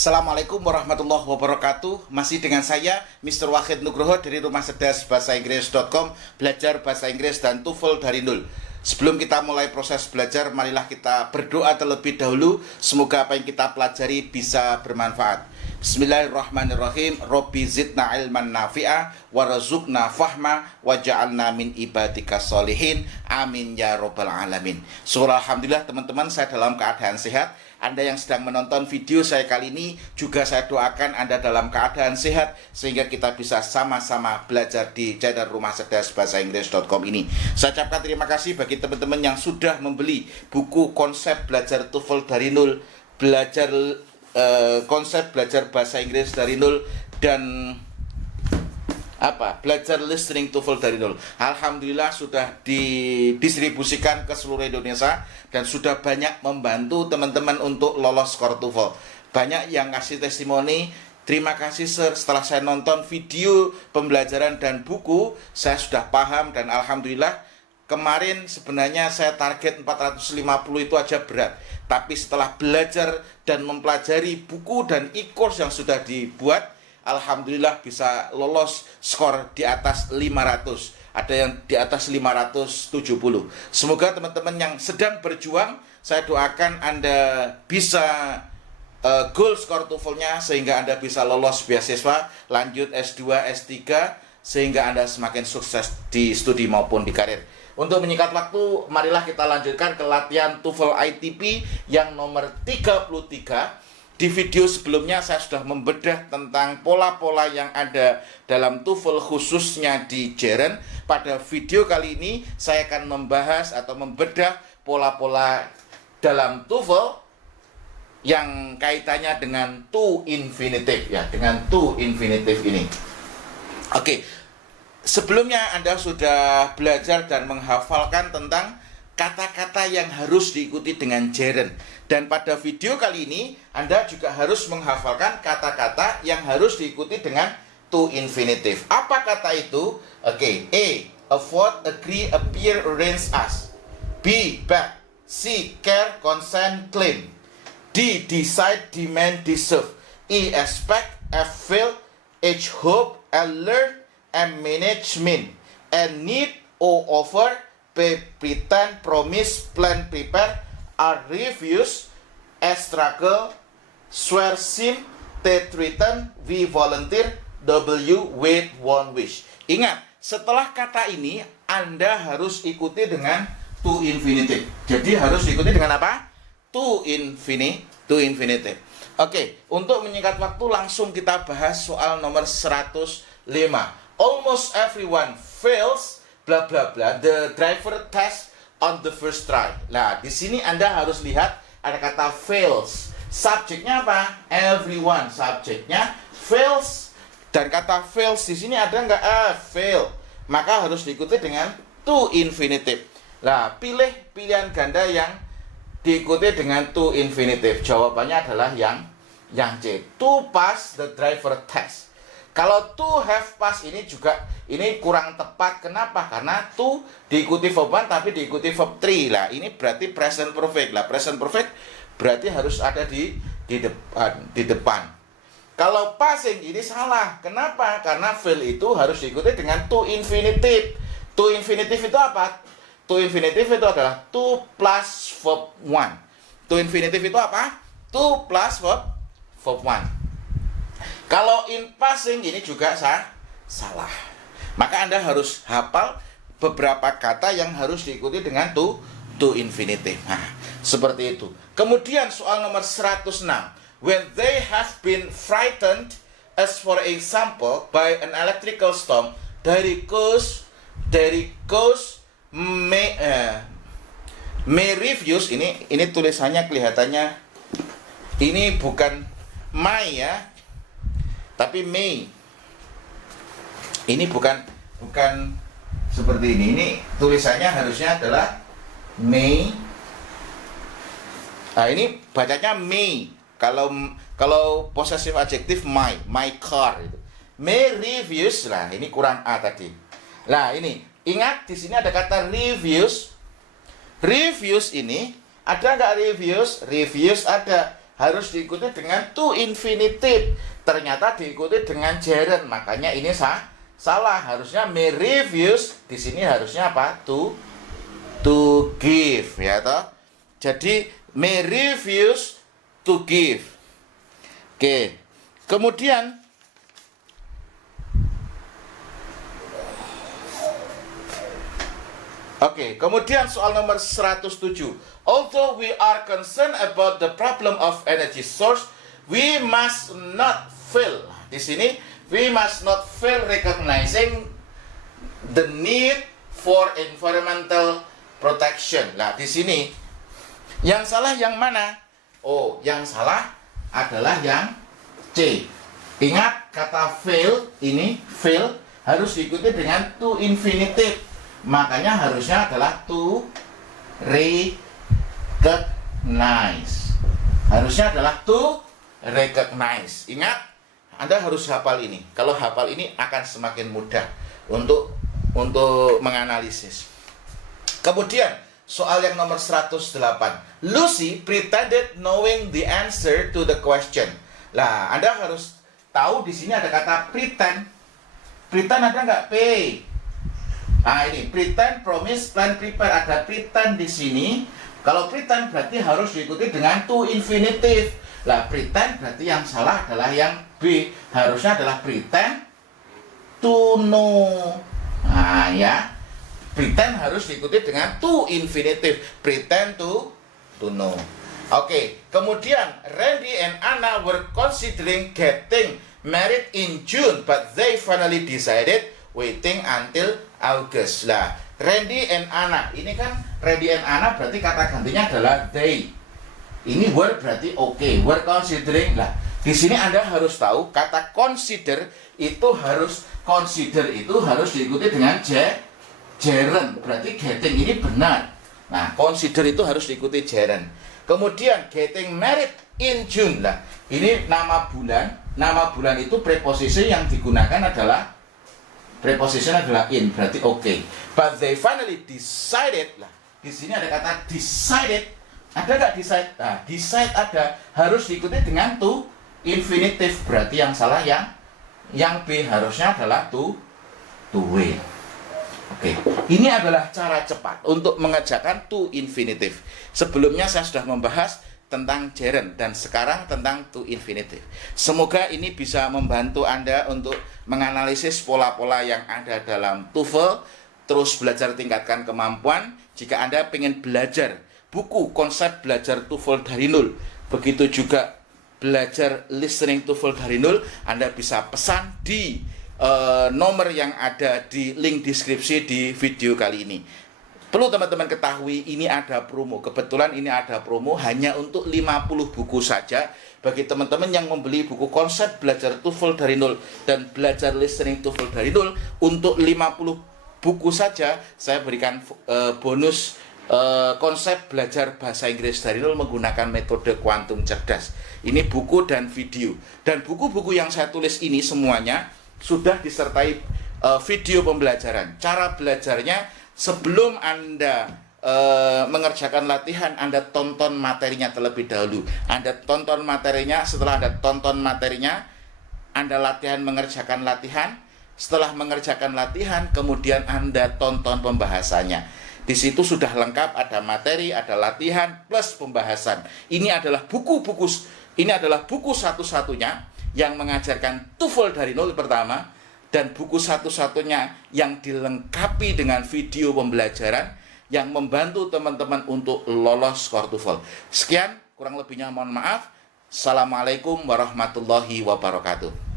Assalamualaikum warahmatullahi wabarakatuh. Masih dengan saya Mr. Wahid Nugroho dari Rumah Cerdas Bahasa Inggris.com, belajar bahasa Inggris dan TOEFL dari nol. Sebelum kita mulai proses belajar, marilah kita berdoa terlebih dahulu. Semoga apa yang kita pelajari bisa bermanfaat. Bismillahirrahmanirrahim. Robbi zidna ilman nafi'a warazukna fahma waja'alna min ibadika solihin. Amin ya robbal alamin. Surah Alhamdulillah teman-teman, saya dalam keadaan sehat. Anda yang sedang menonton video saya kali ini, juga saya doakan Anda dalam keadaan sehat, sehingga kita bisa sama-sama belajar di channel Rumah Cerdas Bahasa Inggris.com ini. Saya ucapkan terima kasih bagi teman-teman yang sudah membeli buku konsep belajar TOEFL dari nol, konsep belajar bahasa Inggris dari nol, dan belajar listening TOEFL dari nol. Alhamdulillah sudah didistribusikan ke seluruh Indonesia dan sudah banyak membantu teman-teman untuk lolos skor TOEFL. Banyak yang ngasih testimoni, terima kasih sir, setelah saya nonton video pembelajaran dan buku, saya sudah paham. Dan alhamdulillah kemarin sebenarnya saya target 450 itu aja berat, tapi setelah belajar dan mempelajari buku dan e-course yang sudah dibuat, alhamdulillah bisa lolos skor di atas 500. Ada yang di atas 570. Semoga teman-teman yang sedang berjuang, saya doakan Anda bisa goal skor TOEFL-nya, sehingga Anda bisa lolos beasiswa lanjut S2, S3, sehingga Anda semakin sukses di studi maupun di karir. Untuk menyingkat waktu, marilah kita lanjutkan ke latihan TOEFL ITP yang nomor 33. Di video sebelumnya saya sudah membedah tentang pola-pola yang ada dalam TOEFL, khususnya di Jeren. Pada video kali ini saya akan membahas atau membedah pola-pola dalam TOEFL yang kaitannya dengan to infinitive, ya, dengan to infinitive ini. Oke. Sebelumnya Anda sudah belajar dan menghafalkan tentang kata-kata yang harus diikuti dengan gerund. Dan pada video kali ini Anda juga harus menghafalkan kata-kata yang harus diikuti dengan to infinitive. Apa kata itu? Oke. A. Afford, agree, appear, arrange, ask. B. Back. C. Care, consent, claim. D. Decide, demand, deserve. E. Expect. F. Feel. H. Hope. L. Learn. M. Management. N. Need. O. Offer. P. Pretend, promise, plan, prepare. R. Refuse. S. Struggle. Swear, seem. T. Threaten. V. Volunteer. W. Wait, want, wish. Ingat, setelah kata ini Anda harus ikuti dengan to infinitive. Jadi harus ikuti dengan apa? To infinitive. Oke, untuk menyingkat waktu langsung kita bahas soal nomor 105. Almost everyone fails bla bla bla the driver test on the first try. Nah, di sini Anda harus lihat ada kata fails. Subjeknya apa? Everyone. Subjeknya fails. Dan kata fails di sini ada nggak? Fail. Maka harus diikuti dengan to infinitive. Nah, pilih pilihan ganda yang diikuti dengan to infinitive. Jawabannya adalah yang C. To pass the driver test. Kalau to have passed ini kurang tepat. Kenapa? Karena to diikuti verb 1 tapi diikuti verb 3. Lah, ini berarti present perfect. Lah, present perfect berarti harus ada di depan. Kalau passing ini salah. Kenapa? Karena fail itu harus diikuti dengan to infinitive. To infinitive itu apa? To infinitive itu adalah to plus verb 1. To infinitive itu apa? To plus verb 1. Kalau in passing ini juga salah. Maka Anda harus hafal beberapa kata yang harus diikuti dengan to infinitive. Nah, seperti itu. Kemudian soal nomor 106. When they have been frightened, as for example, by an electrical storm, dari cause may refuse. Ini tulisannya kelihatannya ini bukan may, ya, tapi Mei. Ini bukan seperti ini. Ini tulisannya harusnya adalah Mei. Nah, ini bacanya Mei. Kalau possessive adjektif my car itu. May refuse. Lah, ini kurang A tadi. Lah, ini ingat di sini ada kata refuse. Refuse ini ada nggak refuse? Refuse ada. harus diikuti dengan to infinitive. Ternyata diikuti dengan gerund. Makanya ini salah. Harusnya may refuse. Di sini harusnya apa? To give, ya toh. Jadi may refuse to give. Oke. Kemudian kemudian soal nomor 107. Although we are concerned about the problem of energy source, we must not fail. Di sini, we must not fail recognizing the need for environmental protection. Nah, di sini yang salah yang mana? Oh, yang salah adalah yang C. Ingat kata fail ini, fail harus diikuti dengan to infinitive. Makanya harusnya adalah to recognize. Harusnya adalah to recognize. Ingat, Anda harus hafal ini. Kalau hafal ini akan semakin mudah untuk menganalisis. Kemudian, soal yang nomor 108. Lucy pretended knowing the answer to the question. Lah, Anda harus tahu di sini ada kata pretend. Pretend ada nggak? P. Nah ini pretend, promise, plan, prepare. Ada pretend di sini. Kalau pretend berarti harus diikuti dengan to infinitive. Lah pretend berarti yang salah adalah yang B. Harusnya adalah pretend to know. Nah ya, pretend harus diikuti dengan to infinitive. Pretend to know. Oke, kemudian Randy and Anna were considering getting married in June, but they finally decided waiting until August. Lah, Randy and Anna. Ini kan Randy and Anna berarti kata gantinya adalah they. Ini were berarti okay. Were considering. Lah, di sini Anda harus tahu kata consider itu harus diikuti dengan gerund. Berarti getting ini benar. Nah, consider itu harus diikuti gerund. Kemudian getting married in June. Lah, ini nama bulan. Nama bulan itu preposisi yang digunakan adalah preposition adalah in, berarti okay. But they finally decided. Lah, di sini ada kata decided. Ada nggak decide? Nah, decide ada. Harus diikuti dengan to infinitive. Berarti yang salah yang B. Harusnya adalah to will. Oke. Ini adalah cara cepat untuk mengerjakan to infinitive. Sebelumnya saya sudah membahas tentang gerund dan sekarang tentang to infinitive. Semoga ini bisa membantu Anda untuk menganalisis pola-pola yang ada dalam TOEFL, terus belajar tingkatkan kemampuan. Jika Anda ingin belajar buku konsep belajar TOEFL dari nol, begitu juga belajar listening TOEFL dari nol, Anda bisa pesan di nomor yang ada di link deskripsi di video kali ini. Perlu teman-teman ketahui, ini ada promo. Kebetulan ini ada promo hanya untuk 50 buku saja. Bagi teman-teman yang membeli buku konsep belajar TOEFL dari nol dan belajar listening TOEFL dari nol, untuk 50 buku saja saya berikan bonus konsep belajar bahasa Inggris dari nol menggunakan metode kuantum cerdas. Ini buku dan video. Dan buku-buku yang saya tulis ini semuanya sudah disertai video pembelajaran. Cara belajarnya, sebelum Anda mengerjakan latihan, Anda tonton materinya terlebih dahulu. Anda tonton materinya, setelah Anda tonton materinya, Anda latihan mengerjakan latihan. Setelah mengerjakan latihan, kemudian Anda tonton pembahasannya. Di situ sudah lengkap, ada materi, ada latihan, plus pembahasan. Ini adalah buku satu-satunya yang mengajarkan TOEFL dari nol pertama, dan buku satu-satunya yang dilengkapi dengan video pembelajaran yang membantu teman-teman untuk lolos skor TOEFL. Sekian, kurang lebihnya mohon maaf. Assalamualaikum warahmatullahi wabarakatuh.